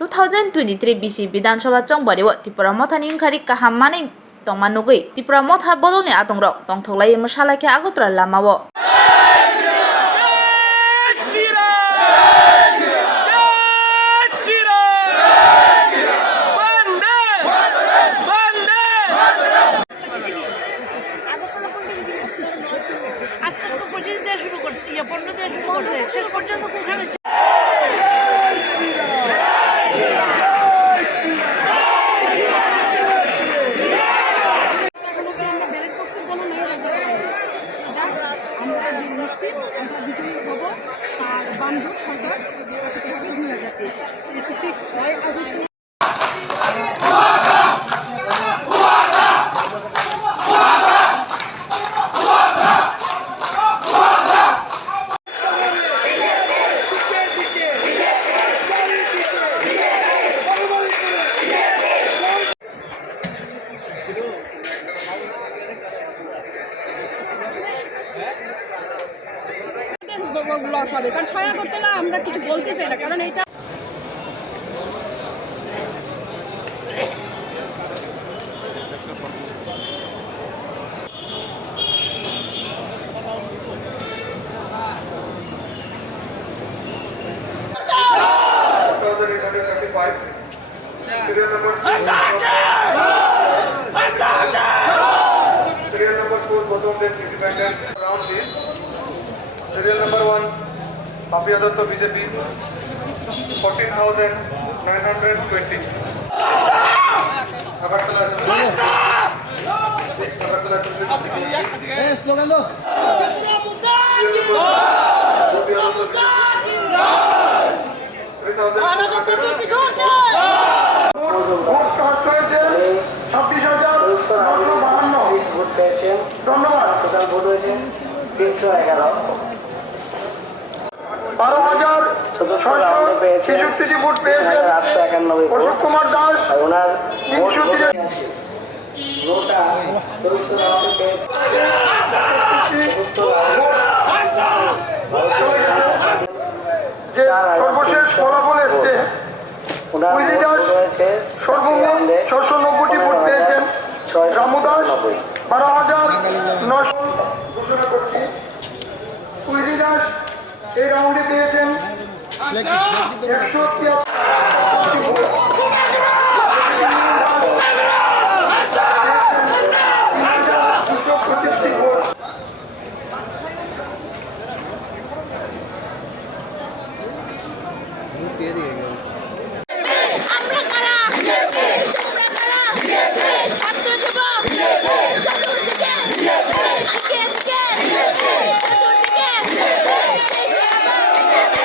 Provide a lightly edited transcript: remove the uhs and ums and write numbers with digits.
2023 BC Bidansabha Chongbariwo Tripura Mothani Ingkhari kaham manei tongmanugui Tripura Motha bodolni atongrok Tongthoklaijak mosalai khe Agotla lamao loss হবে কারণ soya করতে না আমরা কিছু বলতে চাই না কারণ এটা Serial number 4 bottom left independent round is serial number 1 Abhyadatta BJP 14,920 Agartala ধন্যবাদ। টোটাল ভোট হয়েছে 311 12,666টি ভোট পেয়েছেন 891 অশোক কুমার দাস ওনার 383 ভোটা যে সর্বশেষ ফলাফল এসছে উইলি দাস সর্বমোট 690টি ভোট পেয়েছেন রামু দাস 12,900 ঘোষণা করছি উইলি দাস এই রাউন্ডে পেয়েছেন 173